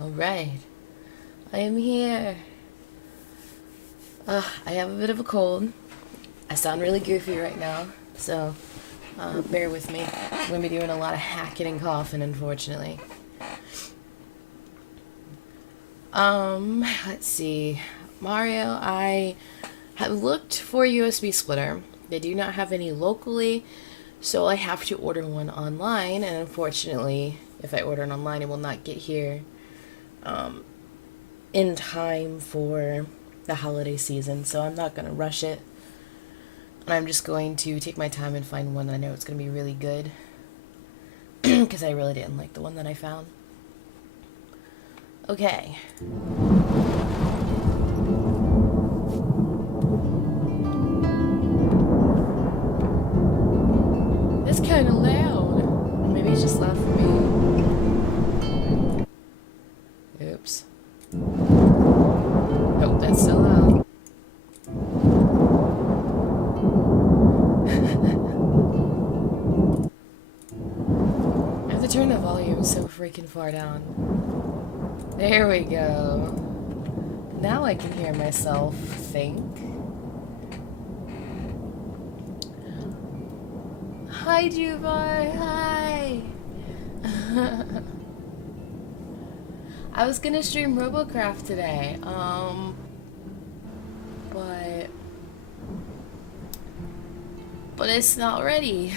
Alright, I am here. I have a bit of a cold. I sound really goofy right now, so bear with me. I'm going to be doing a lot of hacking and coughing, unfortunately. Let's see. Mario, I have looked for a USB splitter. They do not have any locally, so I have to order one online, and unfortunately, if I order it online, it will not get here in time for the holiday season, so I'm not going to rush it. And I'm just going to take my time and find one that I know it's going to be really good, because I really didn't like the one that I found. Okay. It's kind of loud. Maybe it's just loud for me. Oops. Nope, that's still loud. I have to turn the volume so freaking far down. There we go. Now I can hear myself think. Hi, Juvar. Hi. I was gonna stream Robocraft today, but it's not ready.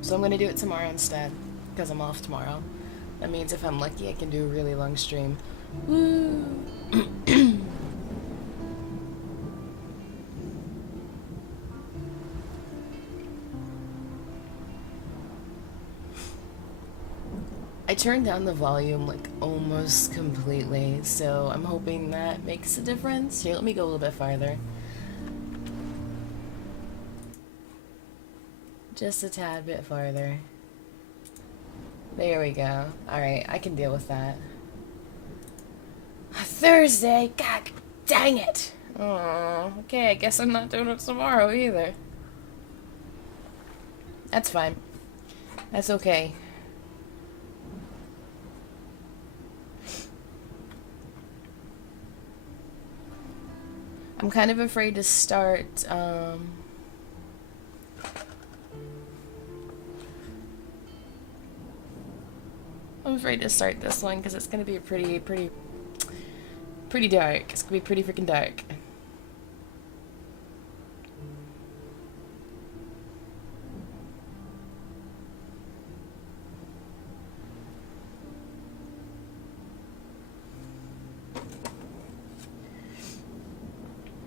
So I'm gonna do it tomorrow instead, because I'm off tomorrow. That means if I'm lucky, I can do a really long stream. Woo! I turned down the volume like almost completely, so I'm hoping that makes a difference. Here, let me go a little bit farther. Just a tad bit farther. There we go. Alright, I can deal with that. Thursday! God dang it! Oh, okay, I guess I'm not doing it tomorrow either. That's fine. That's okay. I'm kind of afraid to start, I'm afraid to start this one because it's gonna be pretty dark. It's gonna be pretty freaking dark.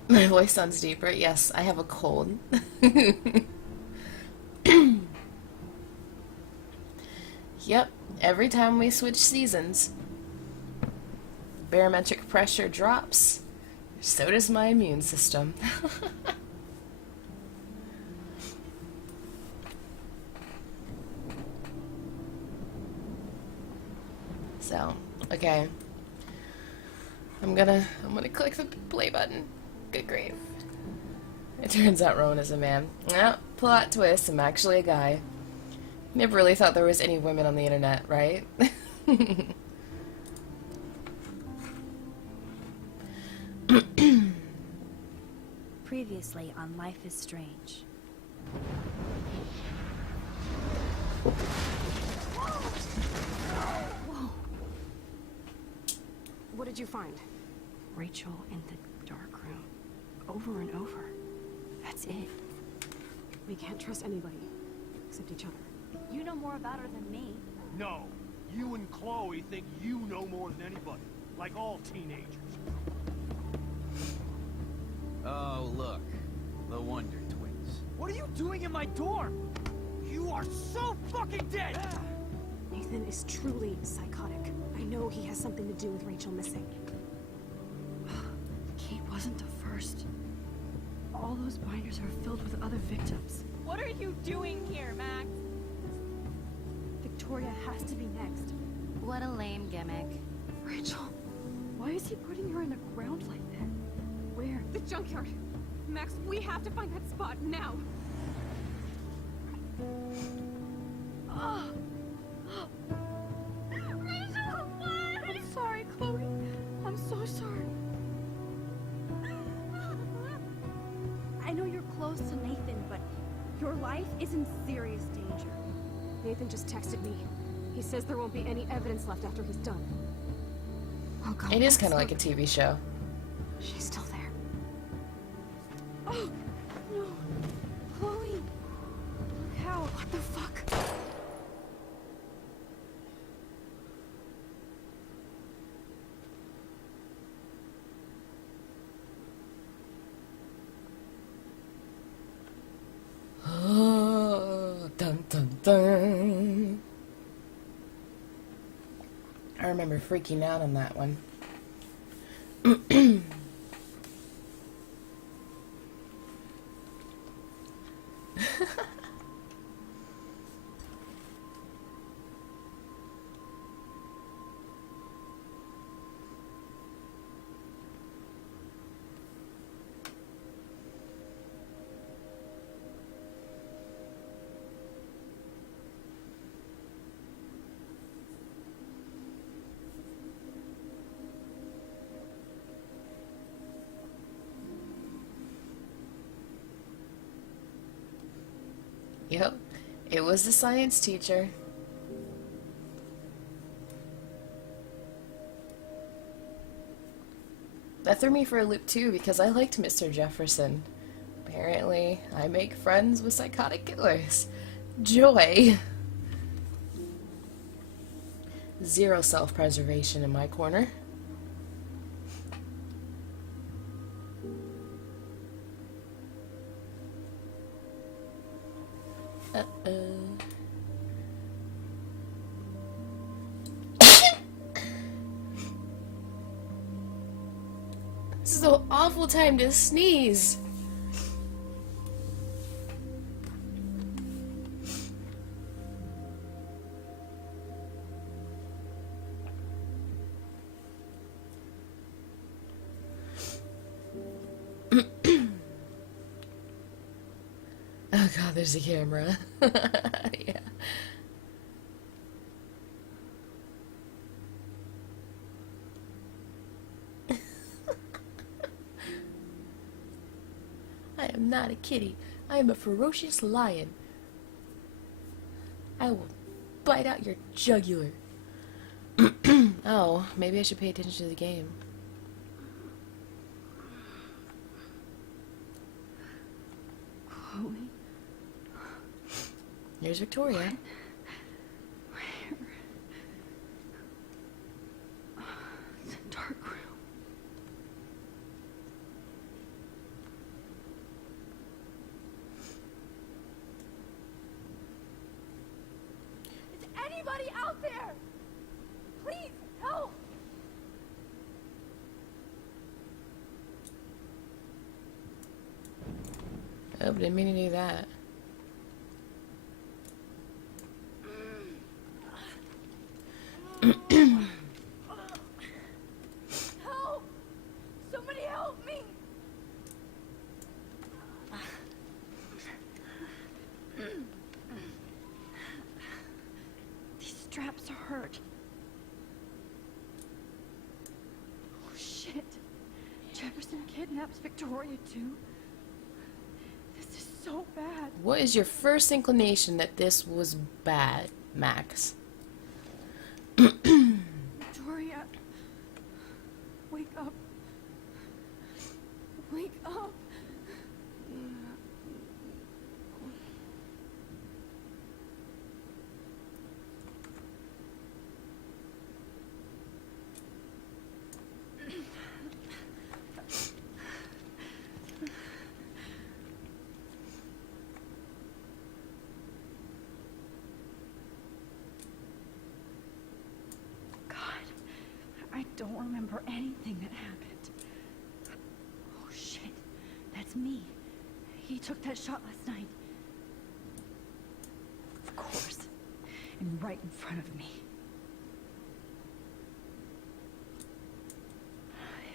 My voice sounds deeper. Yes, I have a cold. Yep, every time we switch seasons, barometric pressure drops. So does my immune system. So, okay. I'm gonna click the play button. Good grief. It turns out Rowan is a man. Well, plot twist, I'm actually a guy. Never really thought there was any women on the internet, right? Previously on Life is Strange. Whoa. What did you find? Rachel in the dark room. Over and over. That's it. We can't trust anybody. Except each other. You know more about her than me. No. You and Chloe think you know more than anybody. Like all teenagers. Oh, look. The Wonder Twins. What are you doing in my dorm? You are so fucking dead! Nathan is truly psychotic. I know he has something to do with Rachel missing. Kate wasn't the first. All those binders are filled with other victims. What are you doing here, Max? Victoria has to be next. What a lame gimmick. Rachel, why is he putting her in the ground like that? Where? The junkyard. Max, we have to find that spot now. life is in serious danger. Nathan just texted me. He says there won't be any evidence left after he's done. Oh god. It is kind of like a TV show. She's still there. Oh no. Chloe. Look how. What the fuck? Dun dun dun. I remember freaking out on that one. Yep, it was the science teacher. That threw me for a loop too because I liked Mr. Jefferson. Apparently, I make friends with psychotic killers. Joy. Zero self-preservation in my corner. This is an awful time to sneeze. Oh god, there's a camera. Yeah. I am not a kitty. I am a ferocious lion. I will bite out your jugular. Oh, maybe I should pay attention to the game. Chloe? There's Victoria. Where? The dark room. Is anybody out there? Please, help! Oh, didn't mean to do that. Help! Somebody help me! These straps hurt. Oh shit. Jefferson kidnaps Victoria too? This is so bad. What is your first inclination that this was bad, Max? Victoria. Wake up. Wake up. God, I don't remember anything that happened. Oh shit, that's me. He took that shot last night. Of course, and right in front of me.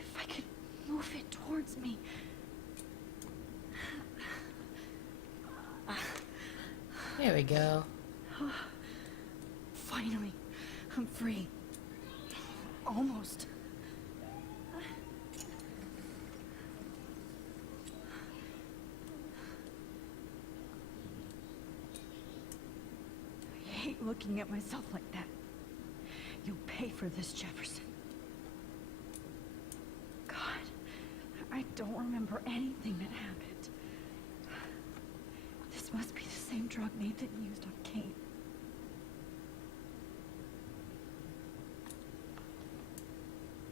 If I could move it towards me. There we go. Finally, I'm free. Almost. hate looking at myself like that. You'll pay for this, Jefferson. God, I don't remember anything that happened. This must be the same drug Nathan used on Kate.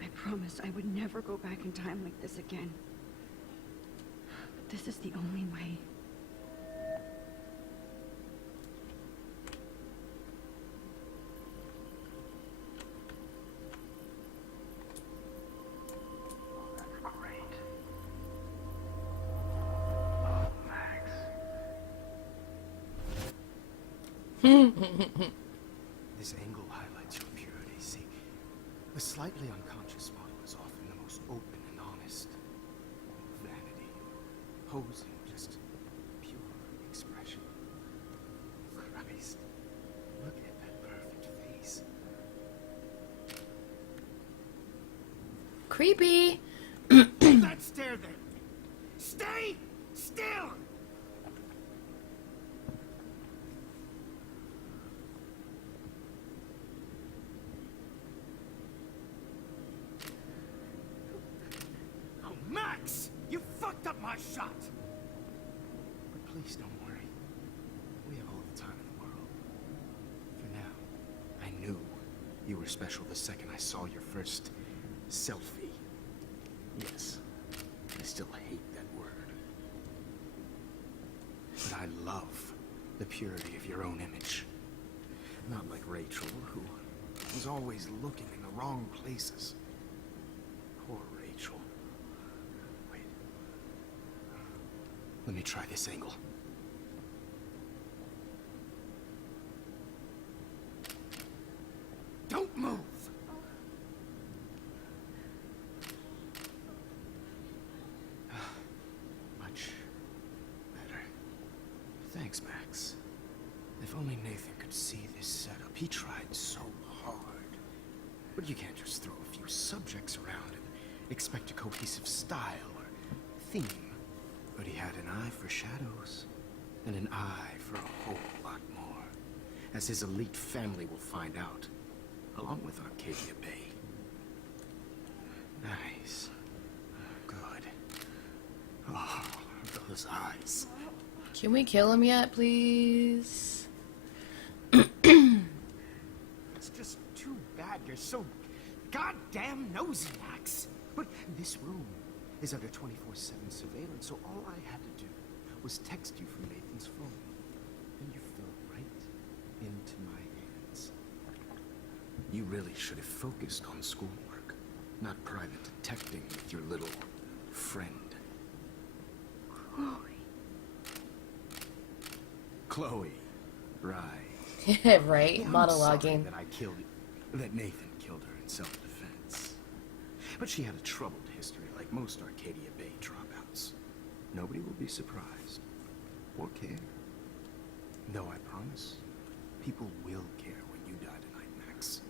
I promised I would never go back in time like this again. But this is the only way. This angle highlights your purity. See, the slightly unconscious model is often the most open and honest. Vanity, posing, just pure expression. Christ, look at that perfect face. Creepy. Hold that stare there. Stay still. Max! You fucked up my shot! But please don't worry. We have all the time in the world. For now, I knew you were special the second I saw your first selfie. Yes, I still hate that word. But I love the purity of your own image. Not like Rachel, who was always looking in the wrong places. Poor Rachel. Let me try this angle. Don't move! Much better. Thanks, Max. If only Nathan could see this setup. He tried so hard. But you can't just throw a few subjects around and expect a cohesive style or theme. But he had an eye for shadows, and an eye for a whole lot more, as his elite family will find out, along with Arcadia Bay. Nice. Good. Oh, those eyes. Can we kill him yet, please? It's just too bad you're so goddamn nosy, Max. But this room is under 24/7 surveillance, so all I had to do was text you from Nathan's phone. And you fell right into my hands. You really should have focused on schoolwork, not private detecting with your little friend. Chloe. Right. Right? I'm Monologuing. sorry that Nathan killed her in self-defense. But she had a troubled history like most Arcadia Bay dropouts. Nobody will be surprised or care. Though I promise, people will care when you die tonight, Max.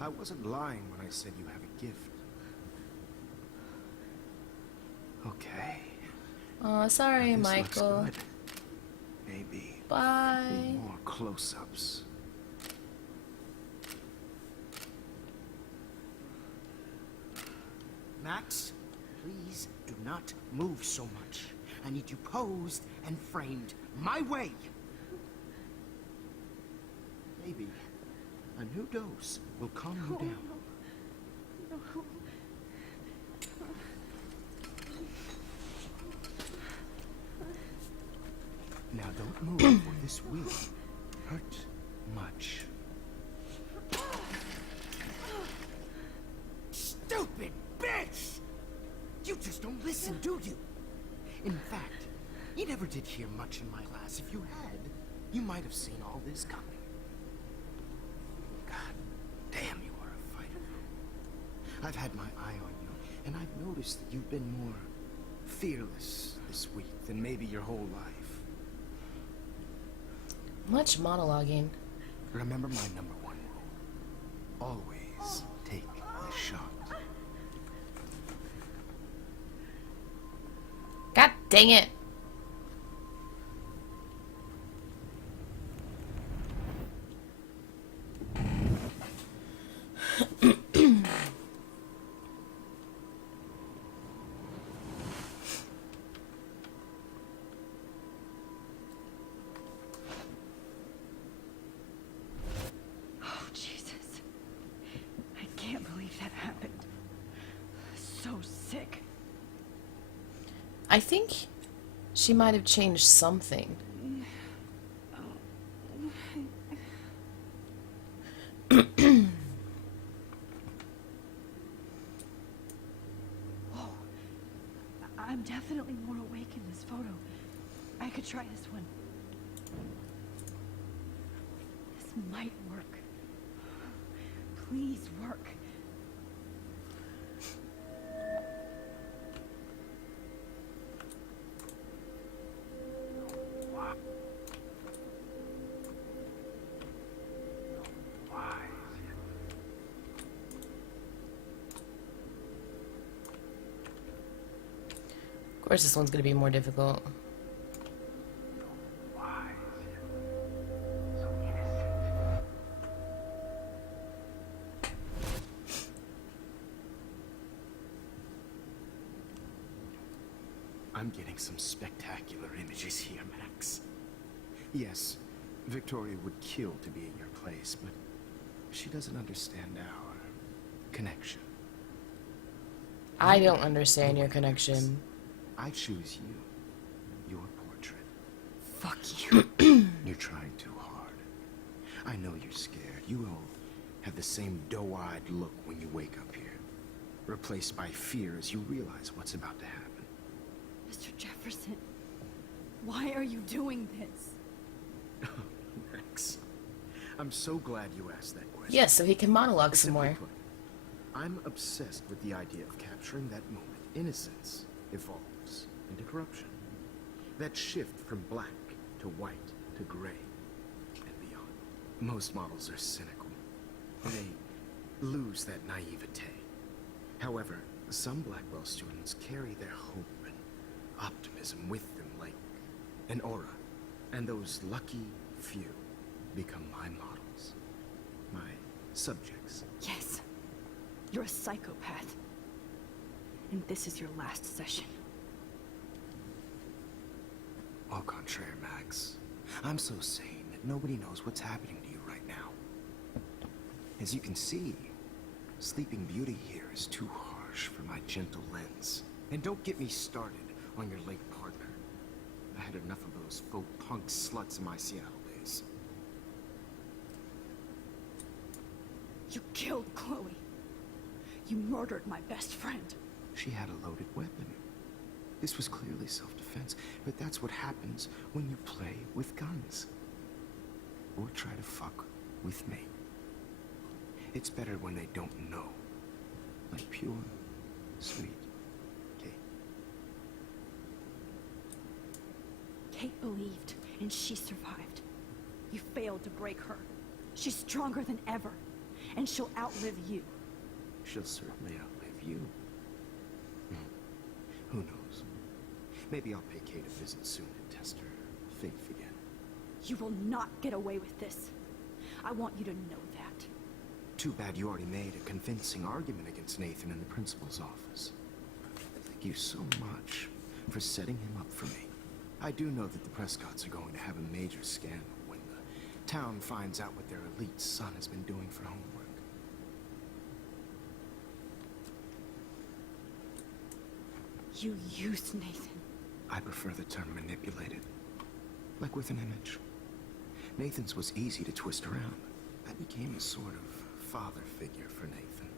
I wasn't lying when I said you have a gift. Okay. Oh, sorry, This Michael. looks good. Maybe Bye. more close-ups. Max, please do not move so much. I need you posed and framed my way. Maybe a new dose will calm you down. Now don't move or this will hurt much. Stupid bitch! You just don't listen, do you? In fact, you never did hear much in my class. If you had, you might have seen all this coming. God damn, you are a fighter. I've had my eye on you, and I've noticed that you've been more fearless this week than maybe your whole life. Much monologuing. Remember my number one rule. Always take the shot. God dang it. I think she might have changed something. Whoa. I'm definitely more awake in this photo. I could try this one. This might work. Please work. Of course, this one's gonna be more difficult. I'm getting some spectacular images here, Max. Yes, Victoria would kill to be in your place, but she doesn't understand our connection. I don't understand your connection. I choose you. Your portrait. Fuck you. You're trying too hard. I know you're scared. You all have the same doe-eyed look when you wake up here. Replaced by fear as you realize what's about to happen. Mr. Jefferson, why are you doing this? Max, I'm so glad you asked that question. Yes, so he can monologue some Simply more. put, I'm obsessed with the idea of capturing that moment. Innocence evolves into corruption. That shift from black to white to gray and beyond. Most models are cynical. They lose that naivete. However, some Blackwell students carry their hope and optimism with them like an aura. And those lucky few become my models. My subjects. Yes, you're a psychopath. And this is your last session. Au contraire, Max. I'm so sane that nobody knows what's happening to you right now. As you can see, Sleeping Beauty here is too harsh for my gentle lens. And don't get me started on your late partner. I had enough of those faux punk sluts in my Seattle days. You killed Chloe. You murdered my best friend. She had a loaded weapon. This was clearly self-defense, but that's what happens when you play with guns. Or try to fuck with me. It's better when they don't know. Like pure, sweet Kate. Kate believed, and she survived. You failed to break her. She's stronger than ever, and she'll outlive you. She'll certainly outlive you. Who knows? Maybe I'll pay Kate a visit soon and test her faith again. You will not get away with this. I want you to know that. Too bad you already made a convincing argument against Nathan in the principal's office. Thank you so much for setting him up for me. I do know that the Prescotts are going to have a major scandal when the town finds out what their elite son has been doing for homework. You used Nathan. I prefer the term manipulated. Like with an image. Nathan's was easy to twist around. I became a sort of father figure for Nathan.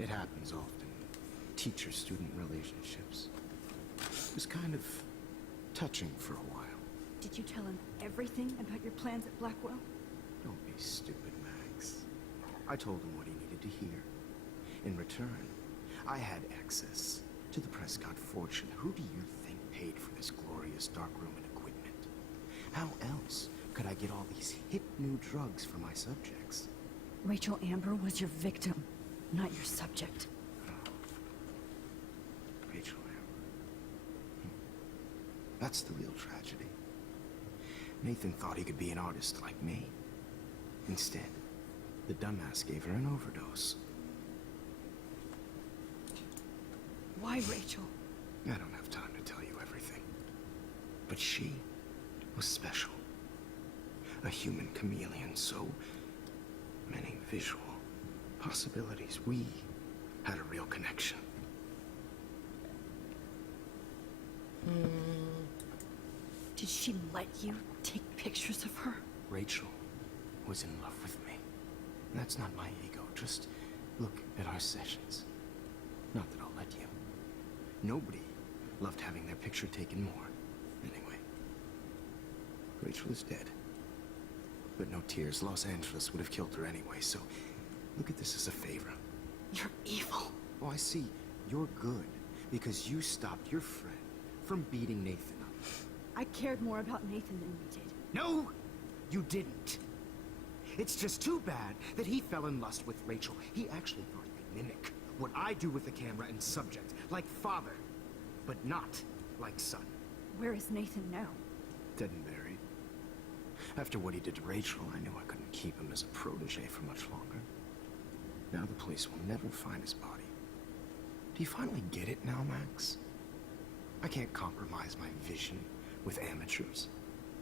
It happens often in teacher-student relationships. It was kind of touching for a while. Did you tell him everything about your plans at Blackwell? Don't be stupid, Max. I told him what he needed to hear. In return, I had access to the Prescott fortune. Who do you think paid for this glorious darkroom and equipment? How else could I get all these hip new drugs for my subjects? Rachel Amber was your victim, not your subject. Rachel Amber. That's the real tragedy. Nathan thought he could be an artist like me. Instead, the dumbass gave her an overdose. Why Rachel? I don't have time to tell you everything. But she was special. A human chameleon, so many visual possibilities. We had a real connection. Did she let you take pictures of her? Rachel was in love with me. That's not my ego. Just look at our sessions. Not that I'll let you. Nobody loved having their picture taken more. Anyway, Rachel is dead. But no tears. Los Angeles would have killed her anyway, so look at this as a favor. You're evil. Oh, I see. You're good because you stopped your friend from beating Nathan up. I cared more about Nathan than you did. No, you didn't. It's just too bad that he fell in lust with Rachel. He actually thought he could mimic what I do with the camera and subject, like father, but not like son. Where is Nathan now? Dead and buried. After what he did to Rachel, I knew I couldn't keep him as a protege for much longer. Now the police will never find his body. Do you finally get it now, Max? I can't compromise my vision with amateurs.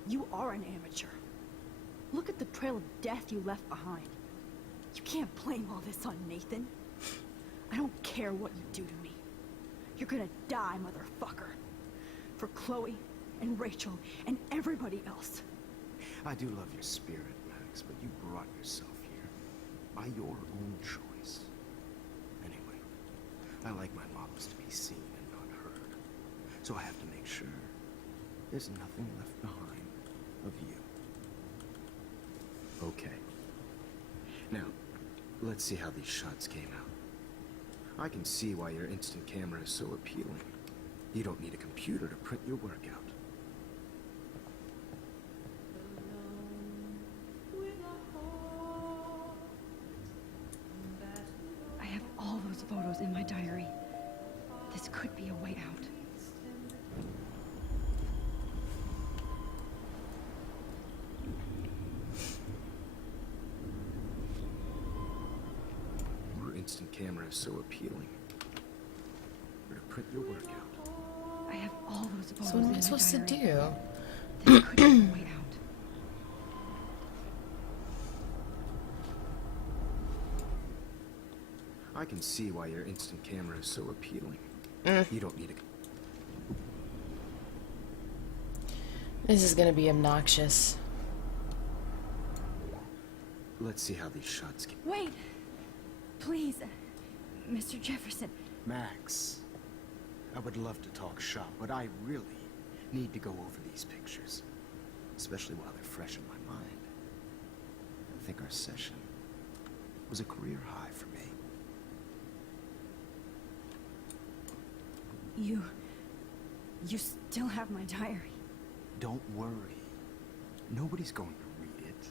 You are an amateur. Look at the trail of death you left behind. You can't blame all this on Nathan. I don't care what you do to me. You're gonna die, motherfucker. For Chloe and Rachel and everybody else. I do love your spirit, Max, but you brought yourself here by your own choice. Anyway, I like my models to be seen and not heard. So I have to make sure there's nothing left behind of you. Okay. Now, let's see how these shots came out. I can see why your instant camera is so appealing. You don't need a computer to print your work out. I have all those photos in my diary. This could be a way out. Your instant camera is so appealing. Where to print your work out. I have all those photos So what am in I my supposed to diary. do? This could be a way out. I can see why your instant camera is so appealing. You don't need a... This is gonna be obnoxious. Let's see how these shots came... Wait! Please, Mr. Jefferson. Max, I would love to talk shop, but I really need to go over these pictures. Especially while they're fresh in my mind. I think our session was a career high for me. You still have my diary. Don't worry. Nobody's going to read it.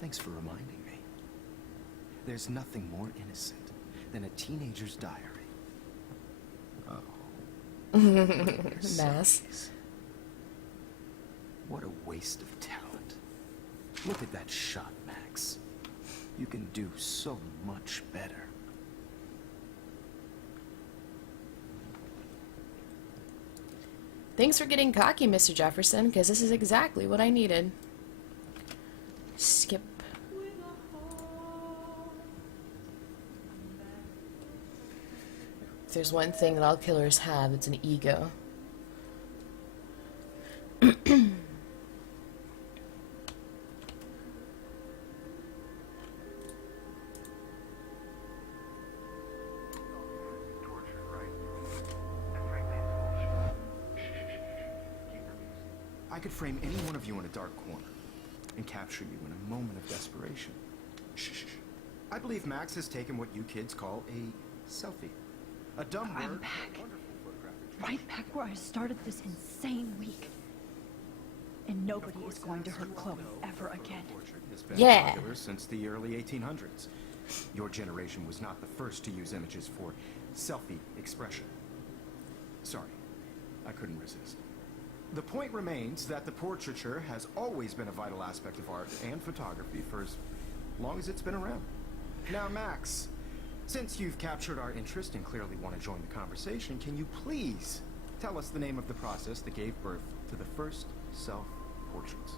Thanks for reminding me. There's nothing more innocent than a teenager's diary. Oh. Mess. What a waste of talent. Look at that shot, Max. You can do so much better. Thanks for getting cocky, Mr. Jefferson, because this is exactly what I needed. Skip. If there's one thing that all killers have, it's an ego. I could frame any one of you in a dark corner and capture you in a moment of desperation. Shh. I believe Max has taken what you kids call a selfie. A dumb I'm word, back. but a wonderful photographic Right back where I started this insane week. And nobody is going to hurt Chloe ever again. portrait has been Yeah. popular since the early 1800s. Your generation was not the first to use images for selfie expression. Sorry, I couldn't resist. The point remains that the portraiture has always been a vital aspect of art and photography for as long as it's been around. Now, Max, since you've captured our interest and clearly want to join the conversation, can you please tell us the name of the process that gave birth to the first self-portraits?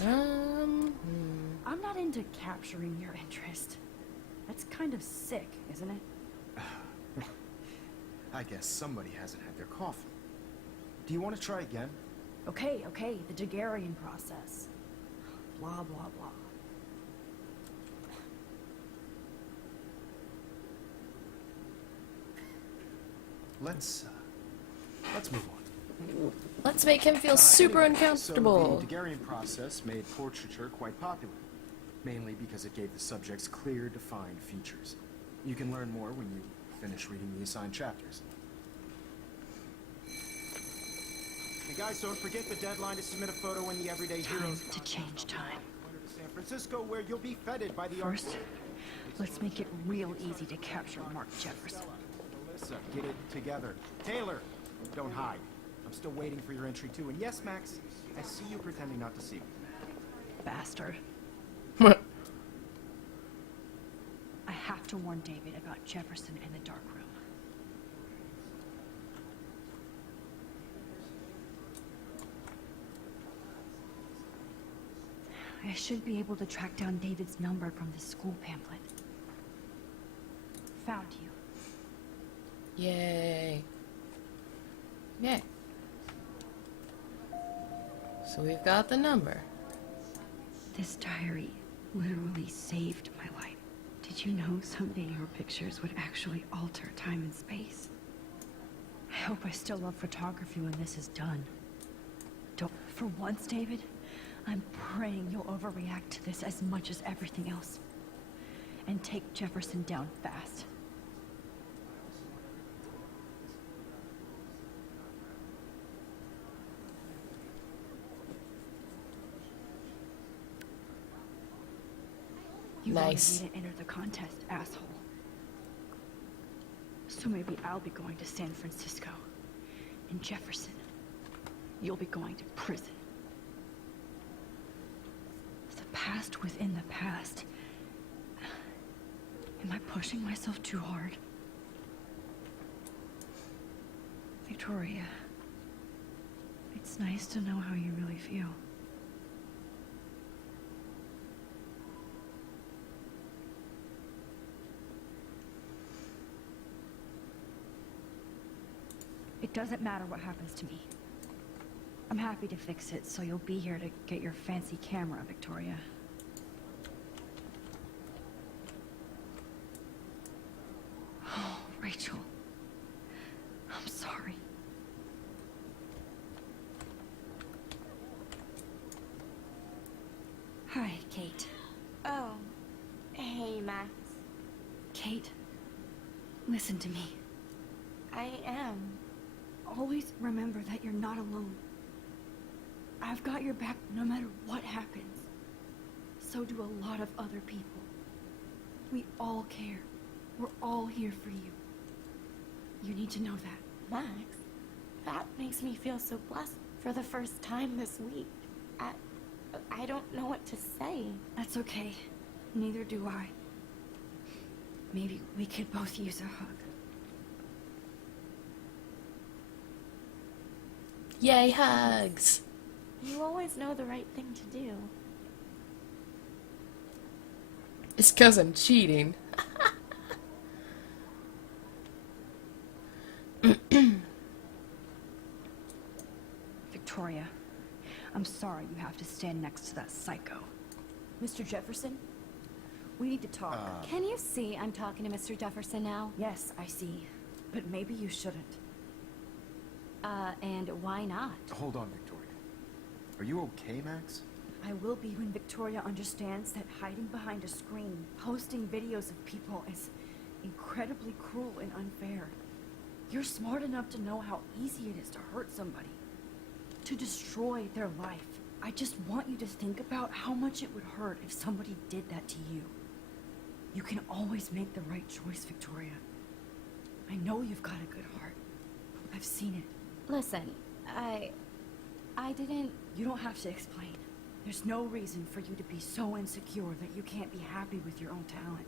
I'm not into capturing your interest. That's kind of sick, isn't it? I guess somebody hasn't had their coffee. Do you want to try again? Okay, the Daguerrean process. Blah, blah, blah. Let's move on. Let's make him feel super Anyway, uncomfortable. So the Daguerrean process made portraiture quite popular, mainly because it gave the subjects clear, defined features. You can learn more when you finish reading the assigned chapters. Hey guys, don't forget the deadline to submit a photo in the Everyday Heroes To change time. to San Francisco, where you'll be feted by the First, let's make it real easy to capture Mark Jefferson. Melissa, get it together. Taylor, don't hide. I'm still waiting for your entry too. And yes, Max, I see you pretending not to see me. Bastard. I have to warn David about Jefferson and the dark room. I should be able to track down David's number from the school pamphlet. Found you. Yay. Yay. So we've got the number. This diary literally saved my life. Did you know someday your pictures would actually alter time and space? I hope I still love photography when this is done. Don't. For once, David, I'm praying you'll overreact to this as much as everything else. And take Jefferson down fast. You Nice. wanted me to enter the contest, asshole. So maybe I'll be going to San Francisco. And Jefferson, you'll be going to prison. The past within the past. Am I pushing myself too hard? Victoria, it's nice to know how you really feel. It doesn't matter what happens to me. I'm happy to fix it, so you'll be here to get your fancy camera, Victoria. Oh, Rachel. I'm sorry. Hi, Kate. Oh. Hey, Max. Kate, listen to me. I am. Always remember that you're not alone. I've got your back no matter what happens. So do a lot of other people. We all care. We're all here for you. You need to know that. Max, that makes me feel so blessed for the first time this week. I don't know what to say. That's okay. Neither do I. Maybe we could both use a hug. Yay, hugs. You always know the right thing to do. It's 'cause I'm cheating. Victoria, I'm sorry you have to stand next to that psycho. Mr. Jefferson, we need to talk. Can you see I'm talking to Mr. Jefferson now? Yes, I see. But maybe you shouldn't. And why not? Hold on, Victoria. Are you okay, Max? I will be when Victoria understands that hiding behind a screen, posting videos of people is incredibly cruel and unfair. You're smart enough to know how easy it is to hurt somebody, to destroy their life. I just want you to think about how much it would hurt if somebody did that to you. You can always make the right choice, Victoria. I know you've got a good heart. I've seen it. Listen, I didn't... You don't have to explain. There's no reason for you to be so insecure that you can't be happy with your own talent.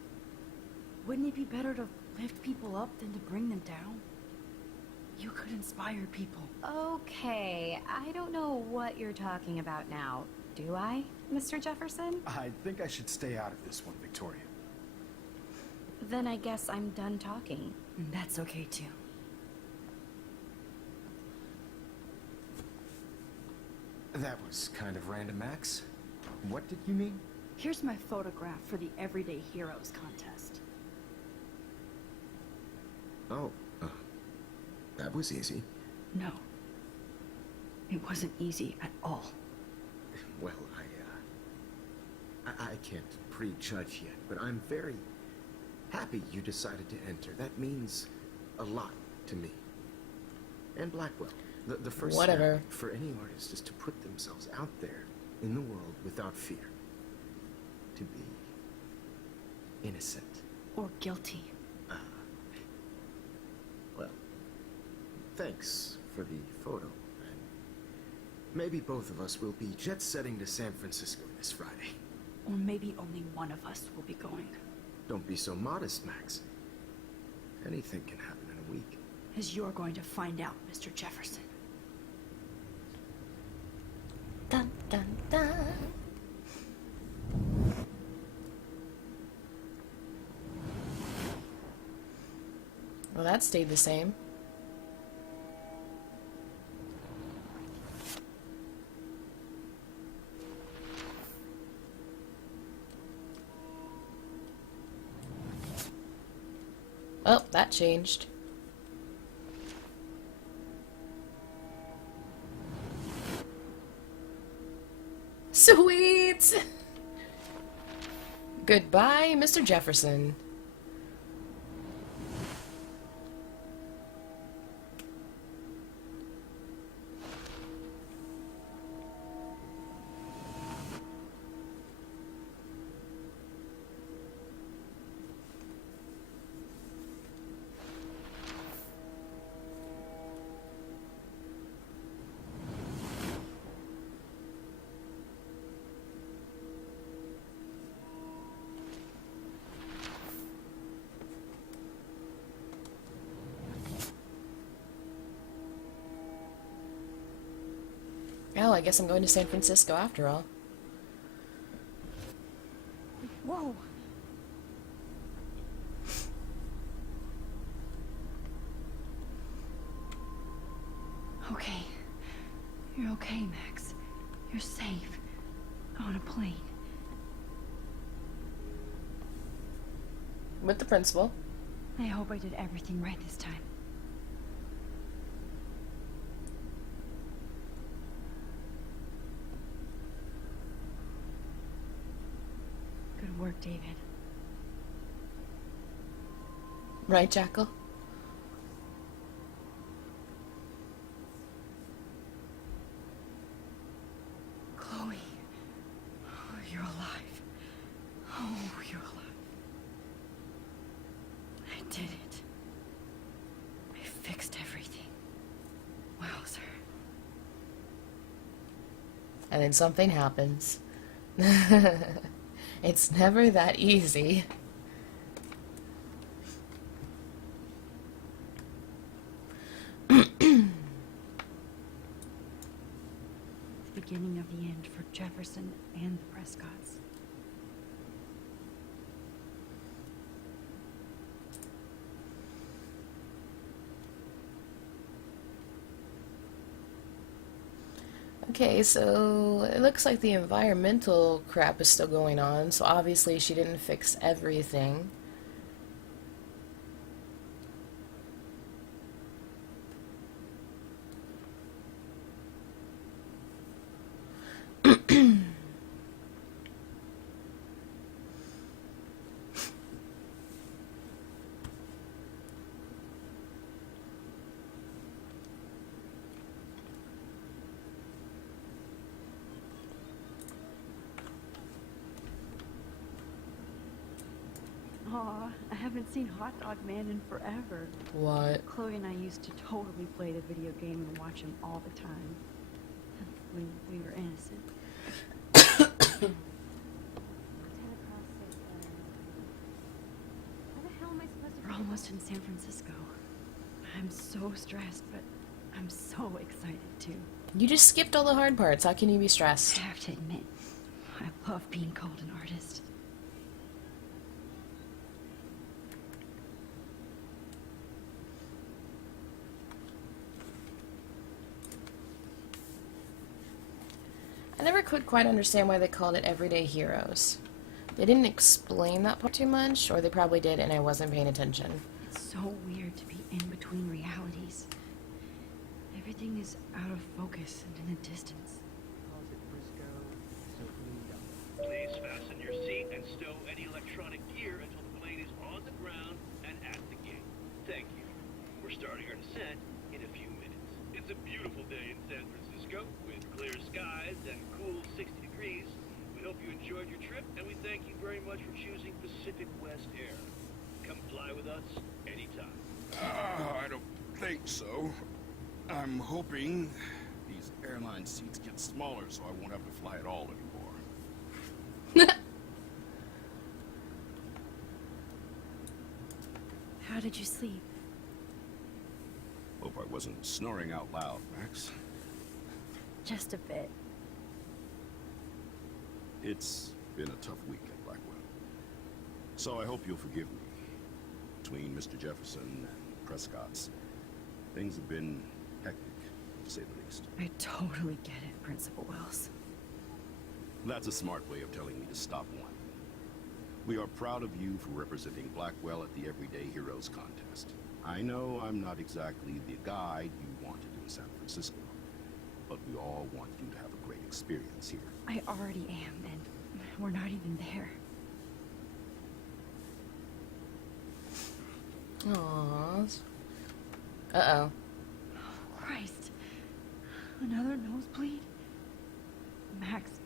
Wouldn't it be better to lift people up than to bring them down? You could inspire people. Okay, I don't know what you're talking about now. Do I, Mr. Jefferson? I think I should stay out of this one, Then I guess I'm done talking. That's okay too. That was kind of random, Max. What did you mean? Here's my photograph for the Everyday Heroes contest. Oh, that was easy. No. It wasn't easy at all. Well, I can't prejudge yet, but I'm very happy you decided to enter. That means a lot to me. And Blackwell. The first Whatever. step for any artist is to put themselves out there in the world without fear. To be innocent. Or guilty. Well, thanks for the photo. And maybe both of us will be jet-setting to San Francisco this Friday. Or maybe only one of us will be going. Don't be so modest, Max. Anything can happen in a week. As you're going to find out, Mr. Jefferson. Dun dun dun. Well, that stayed the same. Oh, that changed. Sweet! Goodbye, Mr. Jefferson. Oh, I guess I'm going to San Francisco after all. Whoa! Okay. You're okay, Max. You're safe. On a plane. With the principal. I hope I did everything right this time. Good work, David. Right, Jackal? Chloe. Oh, you're alive. Oh, you're alive. I did it. I fixed everything. Wowzer. And then something happens. It's never that easy. Beginning of the end for Jefferson and the Prescotts. Okay, so it looks like the environmental crap is still going on, so obviously she didn't fix everything. Aw, I haven't seen Hot Dog Man in forever. What? Chloe and I used to totally play the video game and watch him all the time. When we were innocent. We're almost in San Francisco. I'm so stressed, but I'm so excited too. You just skipped all the hard parts. How can you be I stressed? have to admit, I love being called an artist. I never could quite understand why they called it Everyday Heroes. They didn't explain that part too much, or they probably did and I wasn't paying attention. It's so weird to be in between realities. Everything is out of focus and in the distance. Please fasten your seat and stow any electronic gear until the plane is on the ground and at the gate. Thank you. We're starting our descent in a few minutes. It's a beautiful day in San Francisco with clear skies and cool 60 degrees. We hope you enjoyed your trip, and we thank you very much for choosing Pacific West Air. Come fly with us anytime. I don't think so. I'm hoping these airline seats get smaller so I won't have to fly at all anymore. How did you sleep? Hope I wasn't snoring out loud, Max. Just a bit. It's been a tough week at Blackwell. So I hope you'll forgive me. Between Mr. Jefferson and Prescott's, things have been hectic, to say the least. I totally get it, Principal Wells. That's a smart way of telling me to stop whining. We are proud of you for representing Blackwell at the Everyday Heroes contest. I know I'm not exactly the guide you wanted in San Francisco, but we all want you to have a great experience here. I already am, and we're not even there. Aww. Uh-oh. Christ. Another nosebleed? Max,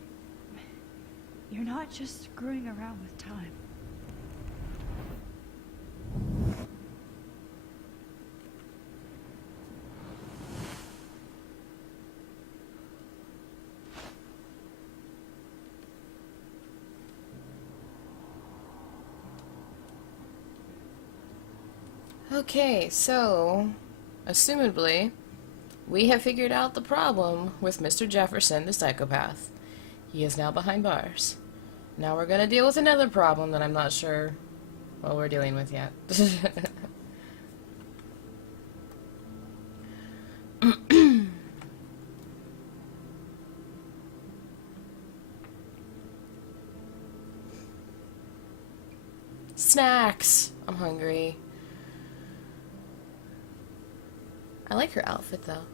you're not just screwing around with time. Okay, so, assumably, we have figured out the problem with Mr. Jefferson, the psychopath. He is now behind bars. Now we're gonna deal with another problem that I'm not sure what we're dealing with yet. Snacks! I'm hungry. I like her outfit though.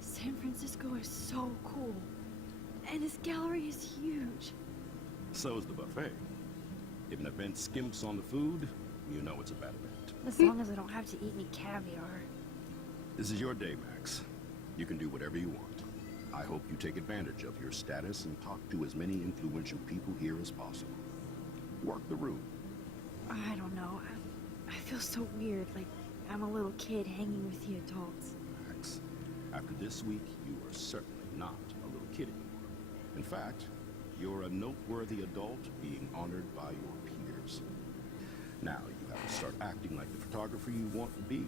San Francisco is so cool. And this gallery is huge. So is the buffet. If an event skimps on the food, you know it's a bad event. As long as I don't have to eat any caviar. This is your day, Max. You can do whatever you want. I hope you take advantage of your status and talk to as many influential people here as possible. Work the room. I don't know. I feel so weird, like I'm a little kid hanging with the adults. Max, after this week, you are certainly not a little kid anymore. In fact, you're a noteworthy adult being honored by your peers. Now you have to start acting like the photographer you want to be.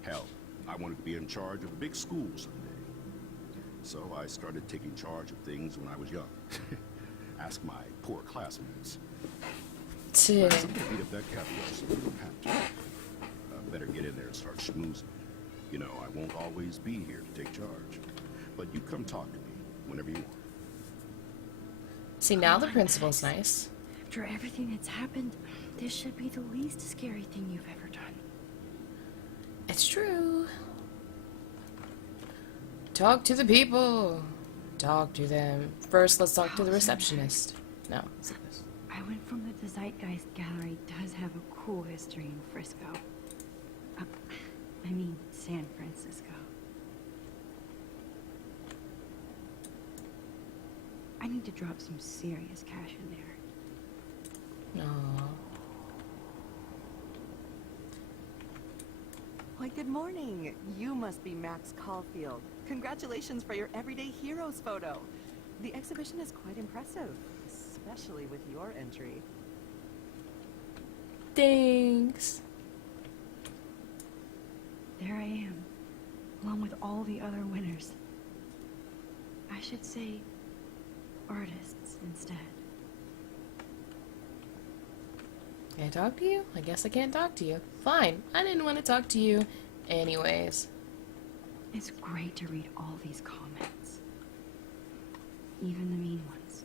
Hell, I wanted to be in charge of a big school someday. So I started taking charge of things when I was young. Ask my poor classmates. Max, I'm gonna beat up that caviar so we don't have to. Better get in there and start schmoozing. You know, I won't always be here to take charge. But you come talk to me whenever you want. See, now the principal's nice. After everything that's happened, this should be the least scary thing you've ever done. It's true. Talk to the people. Talk to them. First, let's talk to the receptionist. No, it's like this. I went from the Zeitgeist Gallery does have a cool history in Frisco. I mean, San Francisco. I need to drop some serious cash in there. Aww. Why, good morning. You must be Max Caulfield. Congratulations for your Everyday Heroes photo. The exhibition is quite impressive, especially with your entry. Thanks. There I am, along with all the other winners. I should say artists instead. Can I talk to you? I guess I can't talk to you. Fine. I didn't want to talk to you Anyways. It's great to read all these comments. Even the mean ones.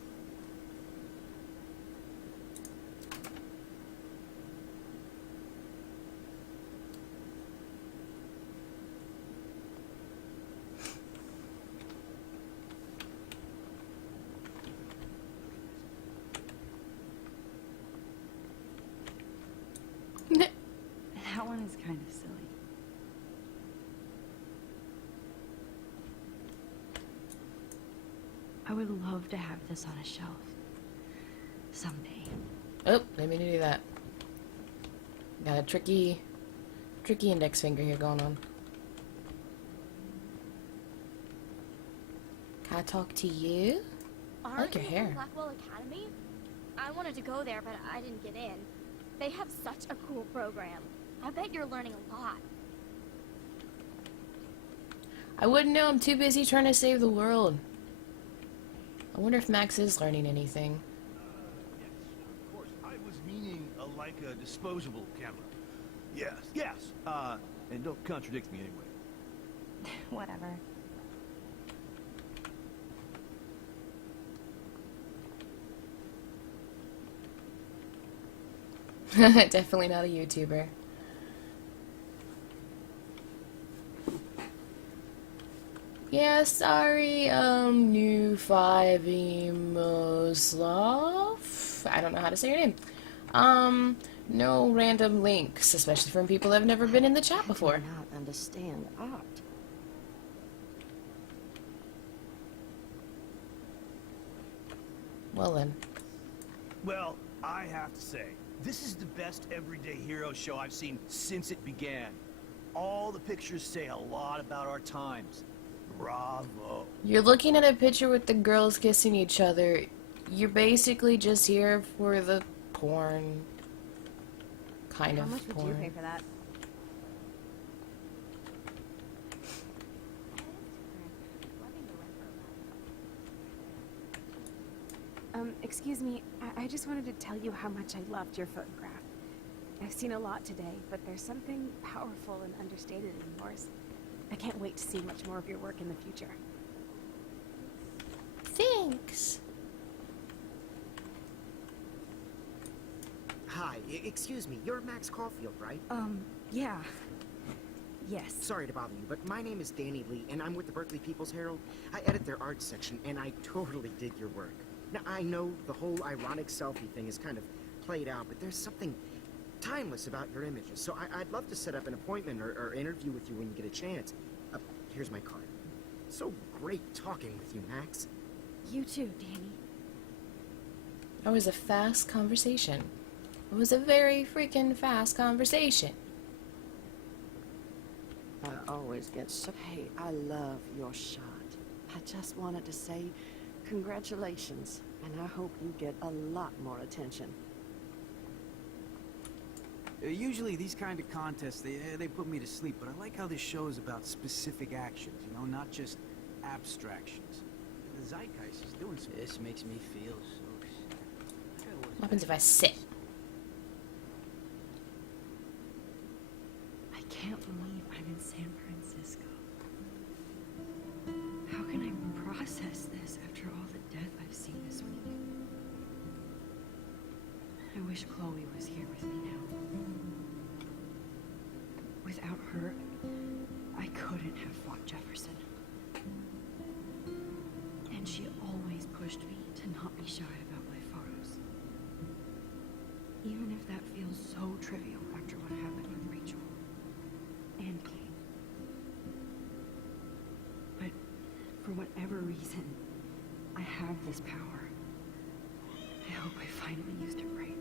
That one is kind of silly. I would love to have this on a shelf. Someday. Oh, didn't mean to do that. Got a tricky index finger here going on. Can I talk to you? I like your Aren't you hair. from Blackwell Academy? I wanted to go there, but I didn't get in. They have such a cool program. I bet you're learning a lot. I wouldn't know. I'm too busy trying to save the world. I wonder if Max is learning anything. Yes, of course. I was meaning like a disposable camera. Yes, yes. And don't contradict me anyway. Whatever. Definitely not a YouTuber. Yeah, sorry, new 5 Emoslov. I don't know how to say your name. No random links, especially from people that have never been in the chat before. I do not understand art. Well then. Well, I have to say, this is the best Everyday Hero show I've seen since it began. All the pictures say a lot about our times. Bravo. You're looking at a picture with the girls kissing each other. You're basically just here for the porn. Kind How of much porn. would you pay for that? Excuse me, I just wanted to tell you how much I loved your photograph. I've seen a lot today, but there's something powerful and understated in yours. I can't wait to see much more of your work in the future. Thanks. Hi, excuse me, you're Max Caulfield, right? Yeah. Yes. Sorry to bother you, but my name is Danny Lee, and I'm with the Berkeley People's Herald. I edit their arts section, and I totally dig your work. Now, I know the whole ironic selfie thing is kind of played out, but there's something timeless about your images, so I'd love to set up an appointment or interview with you when you get a chance. Here's my card. So great talking with you, Max. You too, Danny. That was a fast conversation. It was a very freaking fast conversation. I always get so... Hey, I love your shot. I just wanted to say congratulations, and I hope you get a lot more attention. Usually these kind of contests, they put me to sleep, but I like how this show is about specific actions, you know, not just abstractions. The zeitgeist is doing something. This makes me feel so sad. What happens if I sit? I can't believe I'm in San Francisco. How can I process this after all the death I've seen this week? I wish Chloe was here with me now. Without her, I couldn't have fought Jefferson. And she always pushed me to not be shy about my photos. Even if that feels so trivial after what happened with Rachel and Kate. But for whatever reason, I have this power. I hope I finally used it right.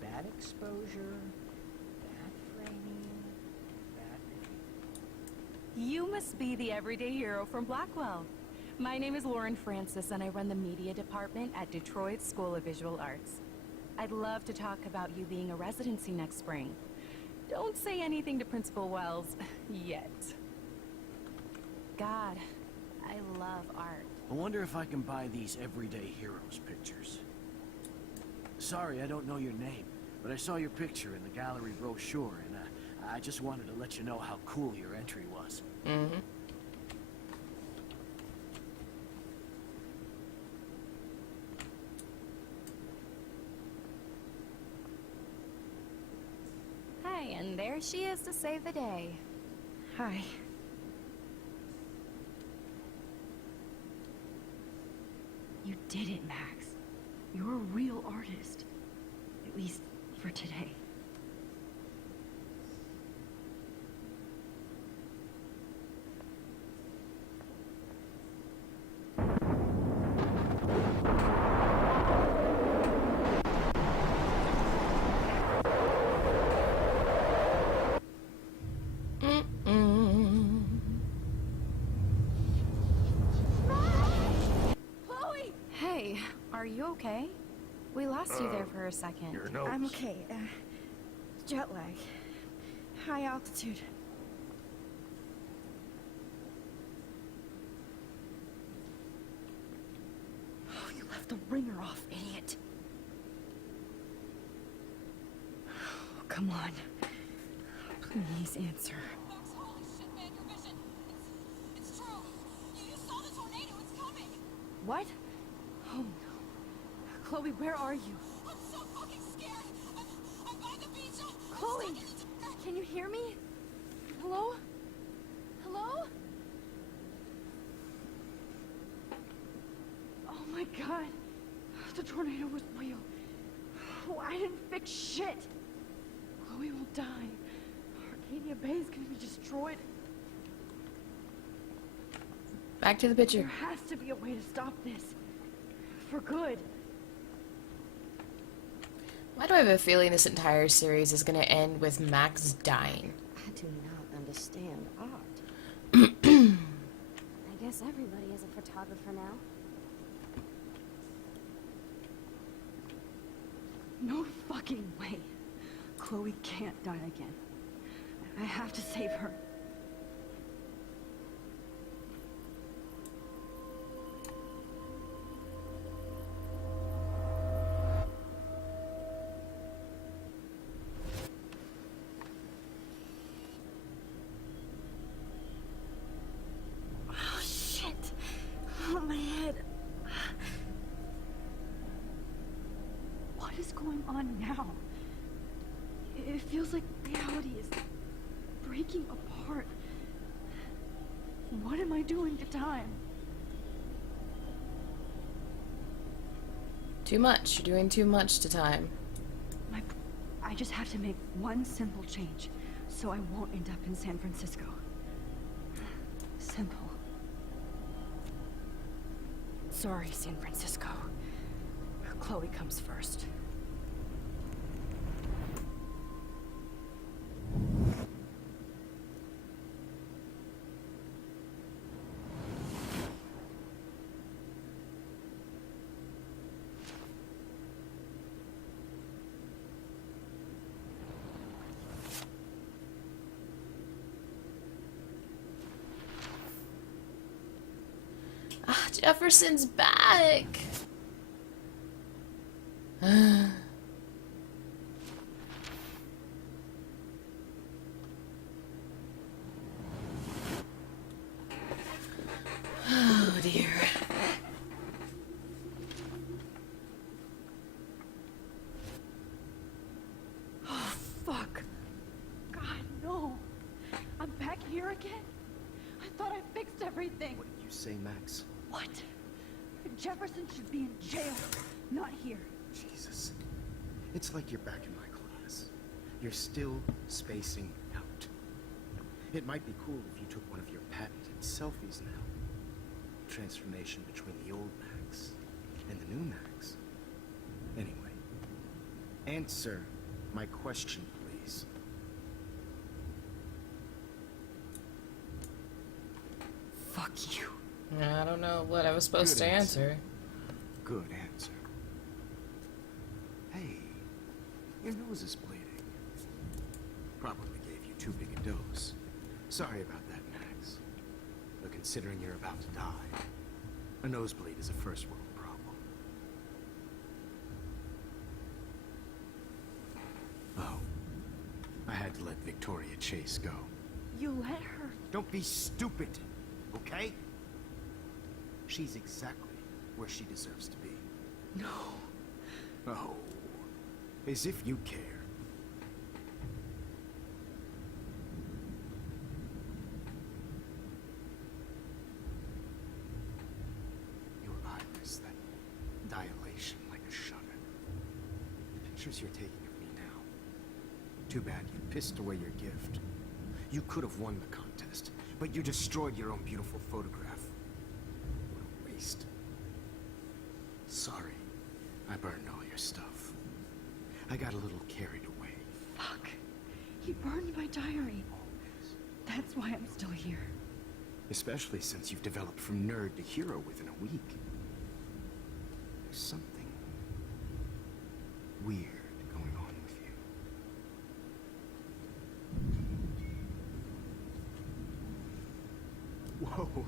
Bad exposure, bad framing, bad... You must be the everyday hero from Blackwell. My name is Lauren Francis, and I run the media department at Detroit School of Visual Arts. I'd love to talk about you being a residency next spring. Don't say anything to Principal Wells yet. God, I love art. I wonder if I can buy these Everyday Heroes pictures. Sorry, I don't know your name, but I saw your picture in the gallery brochure, and I just wanted to let you know how cool your entry was. Mm-hmm. Hi, and there she is to save the day. Hi. You did it, Max. You're a real artist. At least for today. Hey, are you okay? We lost you there for a second. Your nose. I'm okay. Jet lag. High altitude. Oh, you left the ringer off, idiot. Oh, come on. Please answer. Max, holy shit, man, your vision. It's true. You saw the tornado. It's coming. What? Oh no. Chloe, where are you? I'm so fucking scared. I'm by the beach. I'm Chloe! stuck in the Can you hear me? Hello? Hello? Oh my god. The tornado was real. Oh, I didn't fix shit. Chloe will die. Arcadia Bay is gonna be destroyed. Back to the There picture. has to be a way to stop this. For good. Why do I have a feeling this entire series is going to end with Max dying? I do not understand art. I guess everybody is a photographer now. No fucking way. Chloe can't die again. I have to save her. Oh shit. Oh, my head. What is going on now? It feels like reality is breaking apart. What am I doing to time? Too much. You're doing too much to time. I just have to make one simple change, so I won't end up in San Francisco. Simple. Sorry, San Francisco. Chloe comes first. Ah, Jefferson's back. Oh dear. Oh, fuck. God, no. I'm back here again? I thought I fixed everything. What did you say, Max? What? Jefferson should be in jail, not here. Jesus. It's like you're back in my class. You're still spacing out. It might be cool if you took one of your patented selfies now. Transformation between the old Max and the new Max. Anyway, answer my question, please. Fuck you. I don't know what I was supposed Good to answer. answer. Good answer. Hey, your nose is bleeding. Probably gave you too big a dose. Sorry about that, Max. But considering you're about to die, a nosebleed is a first world problem. Oh. I had to let Victoria Chase go. You let her. Don't be stupid, okay? She's exactly where she deserves to be. No. Oh. As if you care. Your iris, that dilation like a shutter. The pictures you're taking of me now. Too bad you pissed away your gift. You could have won the contest, but you destroyed your own beautiful photograph. What a waste. Sorry, I burned all your stuff. I got a little carried away. Fuck. He burned my diary. That's why I'm still here. Especially since you've developed from nerd to hero within a week. There's something weird going on with you. Whoa.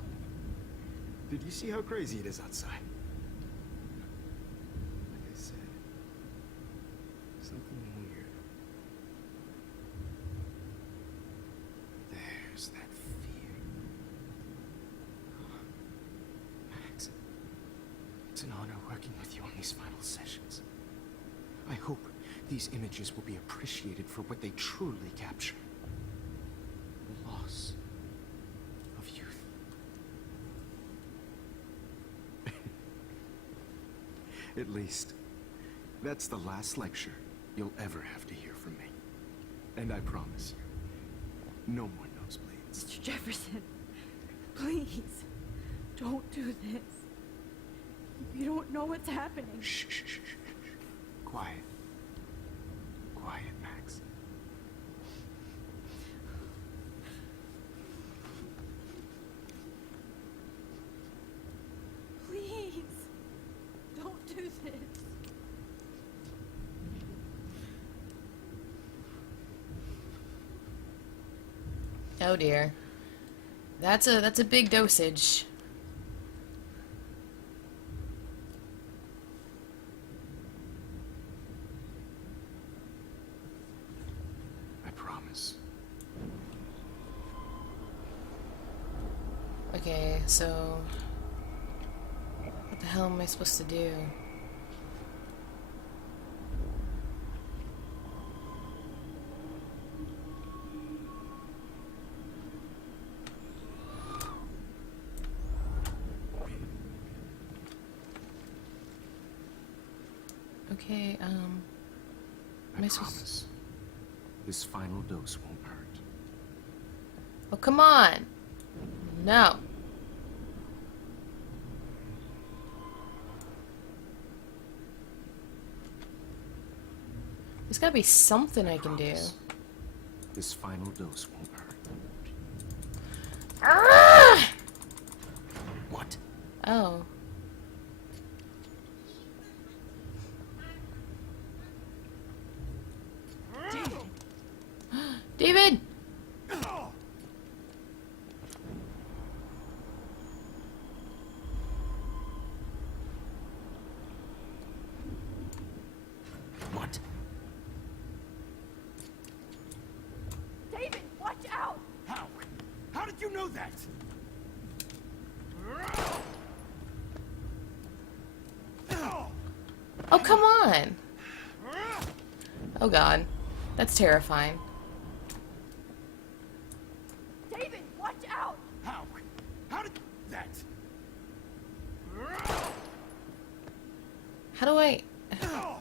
Did you see how crazy it is outside? Like I said, something weird. There's that fear. Max, it's an honor working with you on these final sessions. I hope these images will be appreciated for what they truly capture. The loss of youth. At least, that's the last lecture you'll ever have to hear from me. And I promise you, no more nosebleeds. Mr. Jefferson, please, don't do this. You don't know what's happening. Shh, shh, shh, shh, shh. Quiet. Quiet, Max. Please, don't do this. Oh dear. That's a big dosage. I promise. Okay, so what the hell am I supposed to do? Okay, am I supposed promise. This final dose won't hurt. Oh, come on! No. There's gotta be something I can do. This final dose won't hurt. Ah! What? Oh. David! What? David, watch out! How? How did you know that? Oh, come on! Oh god. That's terrifying. David, watch out! How? How did that? How do I... Oh.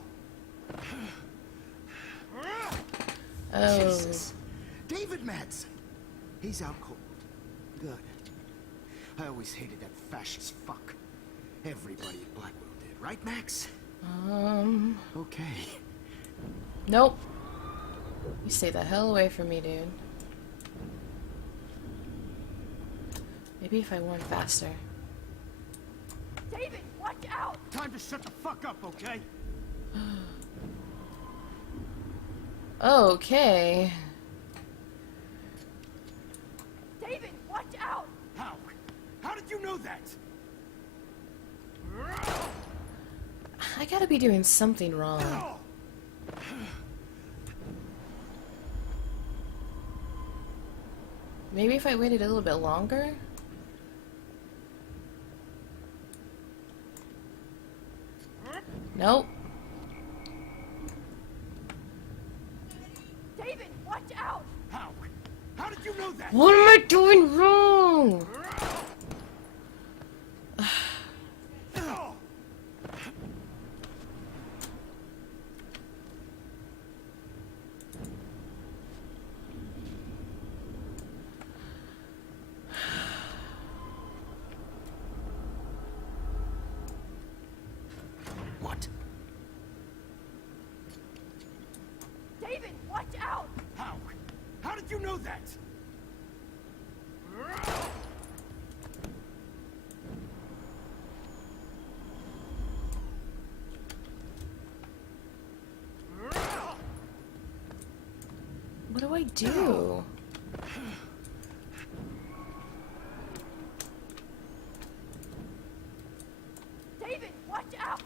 Jesus. David Madsen. He's out cold. Good. I always hated that fascist fuck. Everybody at Blackwell did, right, Max? Okay. Nope. You stay the hell away from me, dude. Maybe if I went faster. David, watch out! Time to shut the fuck up, okay? Okay. David, watch out! How? did you know that? I gotta be doing something wrong. Maybe if I waited a little bit longer? Nope. David, watch out! How? How did you know that? What am I doing wrong? What? David, watch out! How? How did you know that? What do I do? David, watch out!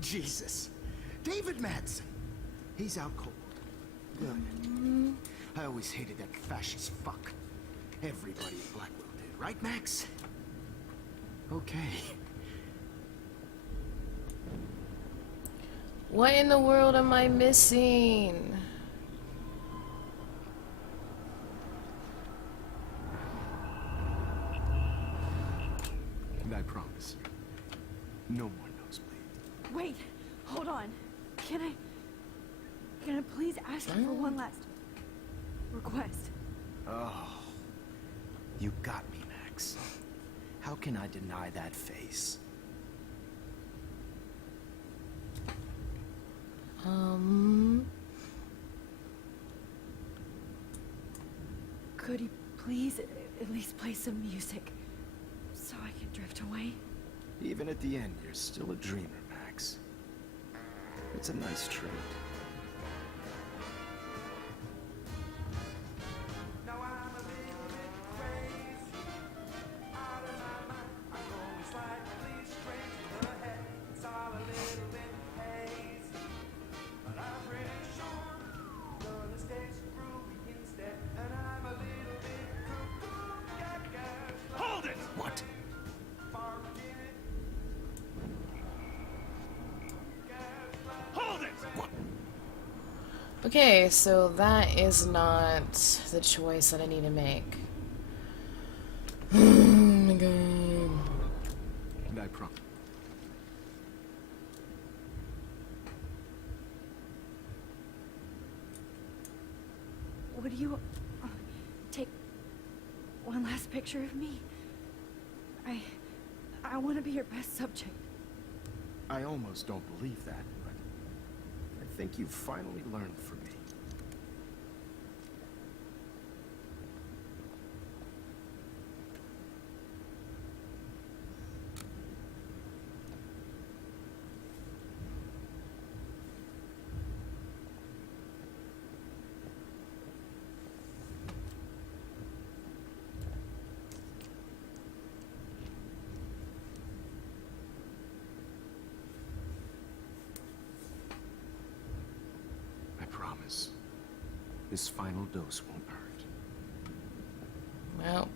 Jesus. David Madsen. He's out cold. Good. I always hated that fascist fuck. Everybody at Blackwell did, right, Max? Okay. What in the world am I missing? And I promise you, no more nosebleed. Wait, hold on. Can I please ask you for one last request? Oh, you got me, Max. How can I deny that face? Could you please at least play some music so I can drift away? Even at the end, you're still a dreamer, Max. It's a nice trait. Hold it! What? Hold it! What? Okay, so that is not the choice that I need to make. Oh my god. And I promise. Would you take one last picture of me? I want to be your best subject. I almost don't believe that, but I think you've finally learned from me. I promise. This final dose won't hurt. Well,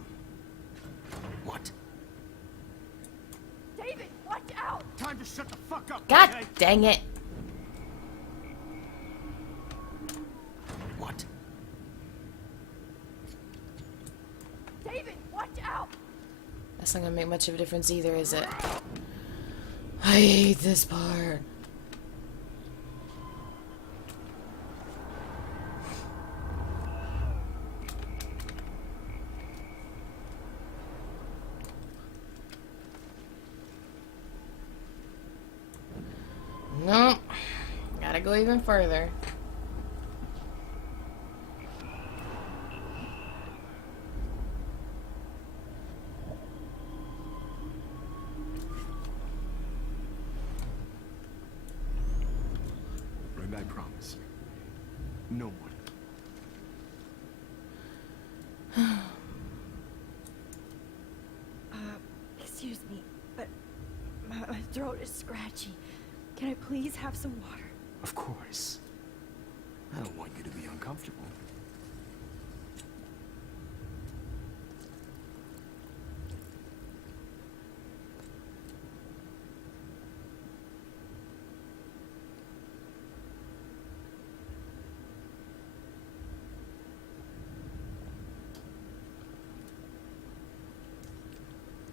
What? David, watch out! Time to shut the fuck up, god okay? dang it. What? David, watch out! That's not gonna make much of a difference either, is it? I hate this part. Nope. Gotta go even further. I promise. No more. Excuse me, but my throat is scratchy. Can I please have some water? Of course. I don't want you to be uncomfortable.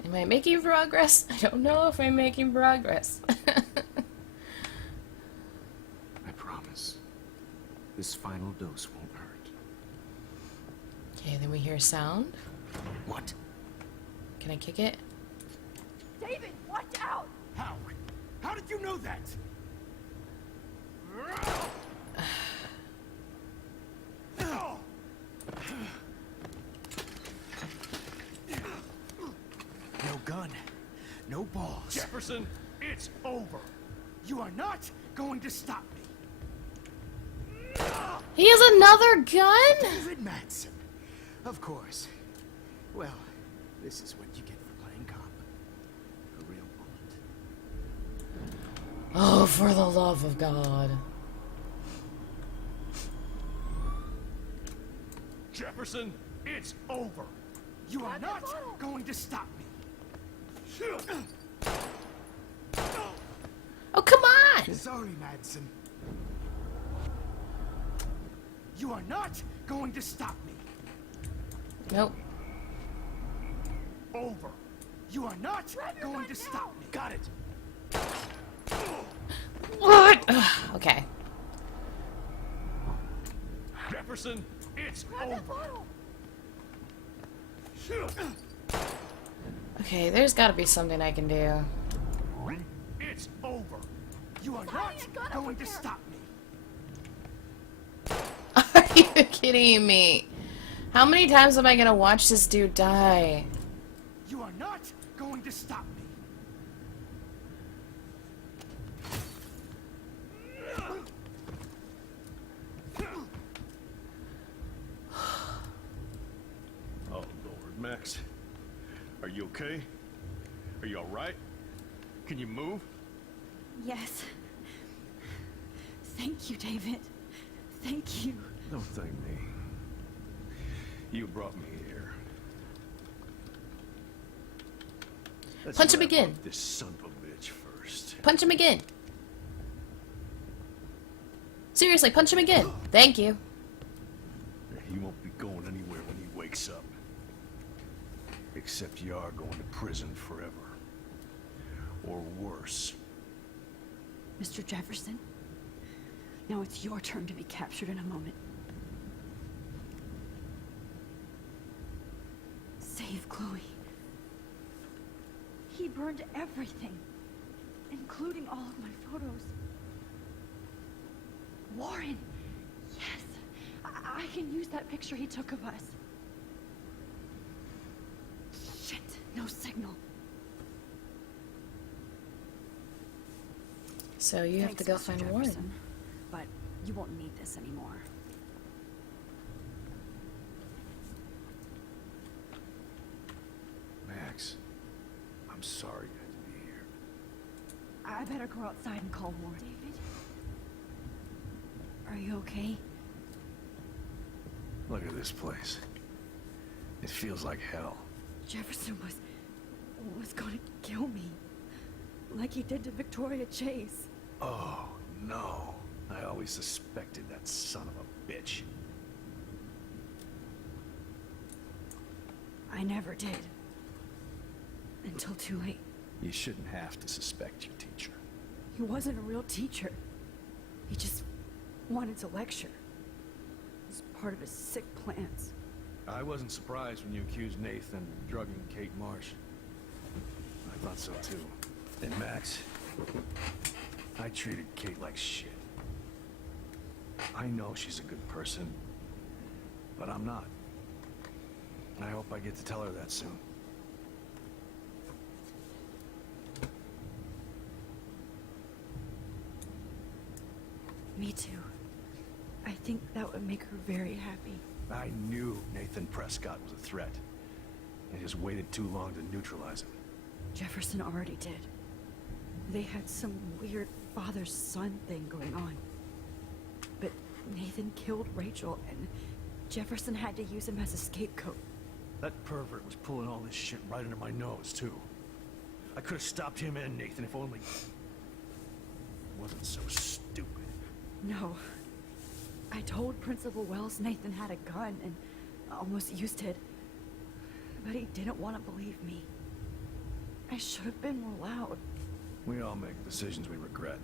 Am I making progress? I don't know if I'm making progress. I promise. This final dose won't hurt. Okay, then we hear sound. What? Can I kick it? David, watch out! How? How did you know that? No gun. No balls. Jefferson, it's over. You are not going to stop me. He has another gun? David Madsen. Of course. Well, this is what you get for playing cop. A real bullet. Oh, for the love of God. Jefferson, it's over. You are not going to stop me. Oh, come on! Sorry, Madsen. You are not going to stop me. Nope. Over. You are not going to stop me. Got it. What? Ugh, okay. Jefferson, it's over. Okay, there's gotta be something I can do. It's over. You are not going to stop me. Are you kidding me? How many times am I gonna watch this dude die? You are not going to stop me. Oh, Lord, Max. Are you okay? Are you alright? Can you move? Yes. Thank you, David. Thank you. Don't thank me. You brought me here. Let's Punch him wrap again. up this son of a bitch first. Punch him again. Seriously, punch him again. Thank you. He won't be going anywhere when he wakes up. Except you are going to prison forever. Or worse. Mr. Jefferson, now it's your turn to be captured in a moment. Save Chloe. He burned everything, including all of my photos. Warren! Yes! I can use that picture he took of us. Shit! No signal. So you have to go find Warren. But you won't need this anymore. Max, I'm sorry you had to be here. I better go outside and call Warren. David? Are you okay? Look at this place. It feels like hell. Jefferson was gonna kill me. Like he did to Victoria Chase. Oh, no. I always suspected that son of a bitch. I never did. Until too late. You shouldn't have to suspect your teacher. He wasn't a real teacher. He just wanted to lecture. It was part of his sick plans. I wasn't surprised when you accused Nathan of drugging Kate Marsh. I thought so too. And Max, I treated Kate like shit. I know she's a good person, but I'm not. And I hope I get to tell her that soon. Me too. I think that would make her very happy. I knew Nathan Prescott was a threat. I just waited too long to neutralize him. Jefferson already did. They had some weird father-son thing going on. But Nathan killed Rachel, and Jefferson had to use him as a scapegoat. That pervert was pulling all this shit right under my nose, too. I could have stopped him and Nathan if only... I wasn't so stupid. No. I told Principal Wells Nathan had a gun and almost used it. But he didn't want to believe me. I should have been more loud. We all make decisions we regret.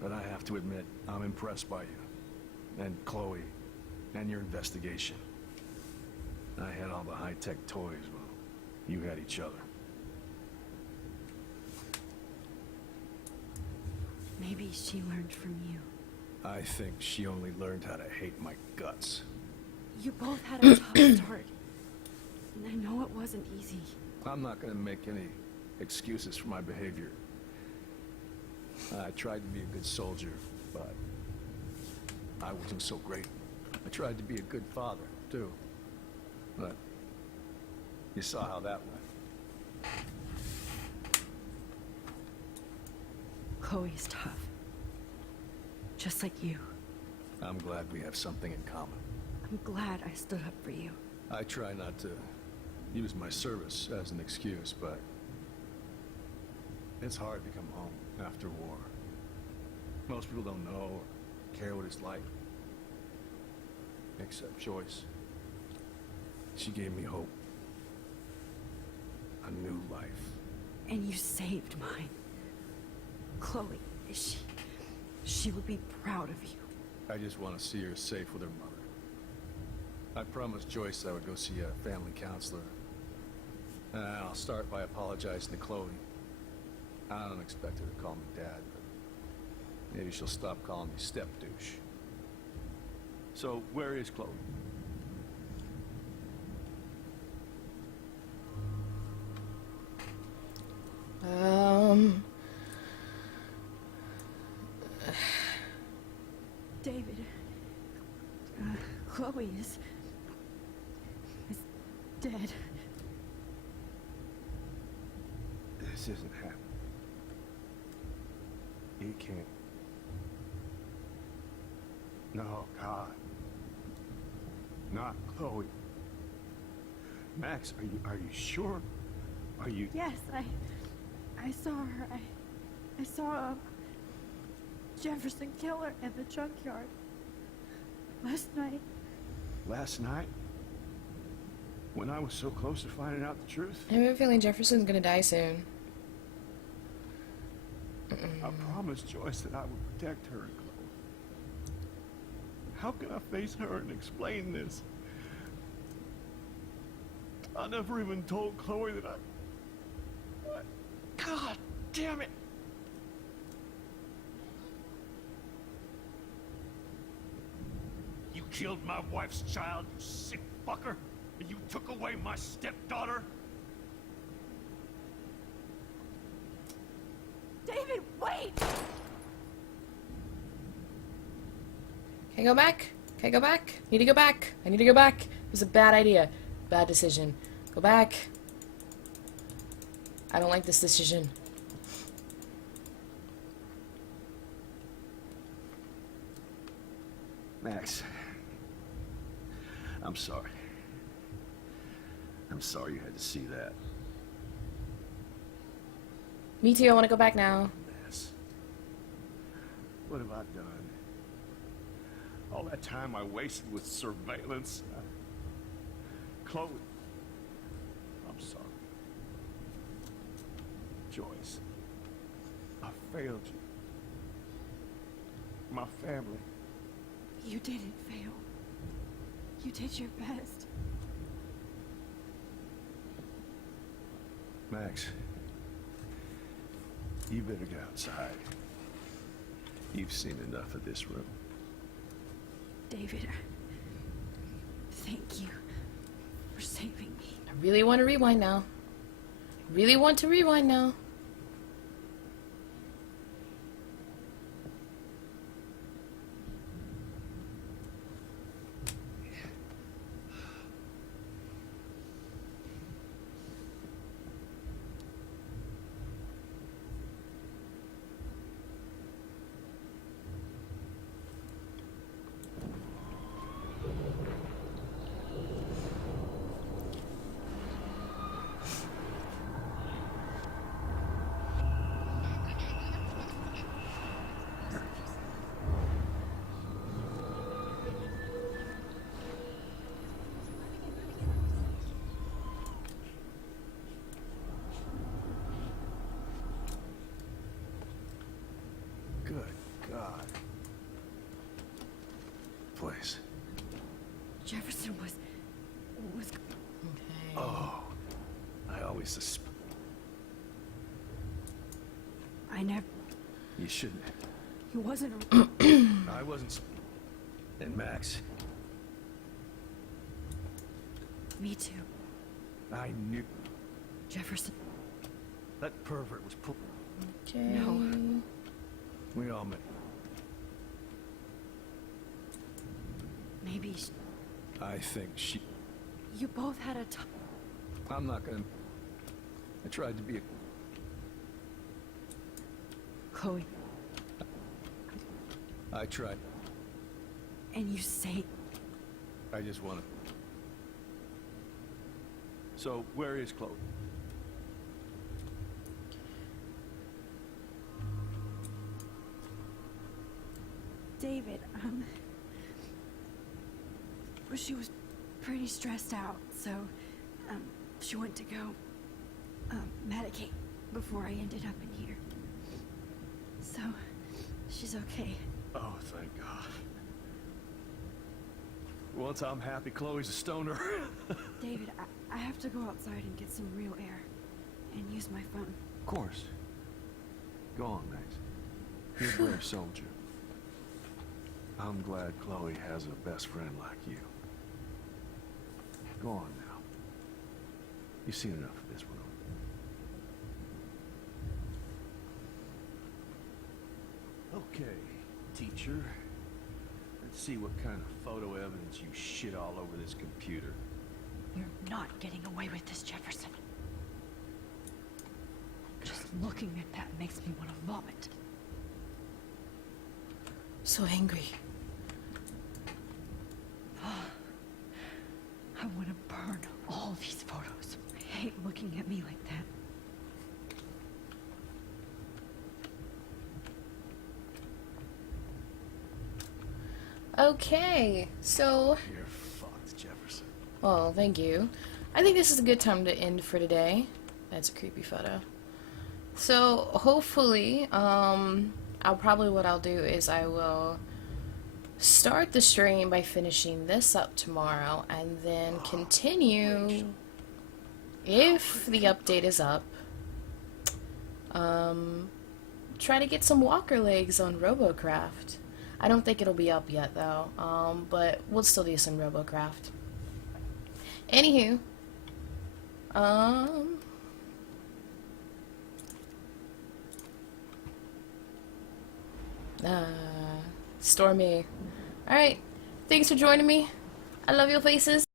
But I have to admit, I'm impressed by you. And Chloe. And your investigation. I had all the high-tech toys, well, you had each other. Maybe she learned from you. I think she only learned how to hate my guts. You both had a tough start. And I know it wasn't easy. I'm not gonna make any excuses for my behavior. I tried to be a good soldier, but I wasn't so great. I tried to be a good father, too. But you saw how that went. Chloe's tough. Just like you. I'm glad we have something in common. I'm glad I stood up for you. I try not to use my service as an excuse, but it's hard to come home after war. Most people don't know or care what it's like. Except Joyce. She gave me hope. A new life. And you saved mine. Chloe, she would be proud of you. I just want to see her safe with her mother. I promised Joyce I would go see a family counselor. And I'll start by apologizing to Chloe. I don't expect her to call me Dad, but maybe she'll stop calling me step-douche. So, where is Chloe? David, Chloe is dead. This isn't happening. You can't. No, God. Not Chloe. Max, are you sure? Are you... Yes, I saw her. I saw Jefferson kill her in the junkyard last night. Last night? When I was so close to finding out the truth? I have a feeling Jefferson's gonna die soon. I promised Joyce that I would protect her and Chloe. How can I face her and explain this? I never even told Chloe that God damn it! You killed my wife's child, you sick fucker! And you took away my stepdaughter? David, wait! Can I go back? Can I go back? Need to go back. I need to go back. It was a bad idea. Bad decision. Go back. I don't like this decision. Max. I'm sorry. I'm sorry you had to see that. Me too, I want to go back now. Mess. What have I done? All that time I wasted with surveillance. Chloe. I'm sorry. Joyce. I failed you. My family. You didn't fail. You did your best. Max. You better get outside. You've seen enough of this room. David, thank you for saving me. I really want to rewind now. I really want to rewind now. Good God. Please. Jefferson was... Okay. Oh. I always suspect. I never... You shouldn't. He wasn't... I wasn't. And Max. Me too. I knew. Jefferson... That pervert was pull. Okay. No. We all met. Maybe... I think she. You both had a time. I'm not gonna. I tried to be a. Chloe, I tried. and you say... I just want to. So, where is Chloe? David, she was pretty stressed out, so, she went to go, medicate before I ended up in here. So, she's okay. Oh, thank God. Once I'm happy, Chloe's a stoner. David, I have to go outside and get some real air, and use my phone. Of course. Go on, Max. You're a brave soldier. I'm glad Chloe has a best friend like you. Go on now. You've seen enough of this one. Okay, teacher. Let's see what kind of photo evidence you shit all over this computer. You're not getting away with this, Jefferson. Just looking at that makes me want to vomit. So angry. I want to burn all these photos. I hate looking at me like that. Okay, so... You're fucked, Jefferson. Well, thank you. I think this is a good time to end for today. That's a creepy photo. So, hopefully, what I'll do is I will start the stream by finishing this up tomorrow, and then continue, if the update is up, try to get some walker legs on Robocraft. I don't think it'll be up yet, though, but we'll still do some Robocraft. Anywho, Stormy. Alright, thanks for joining me. I love your faces.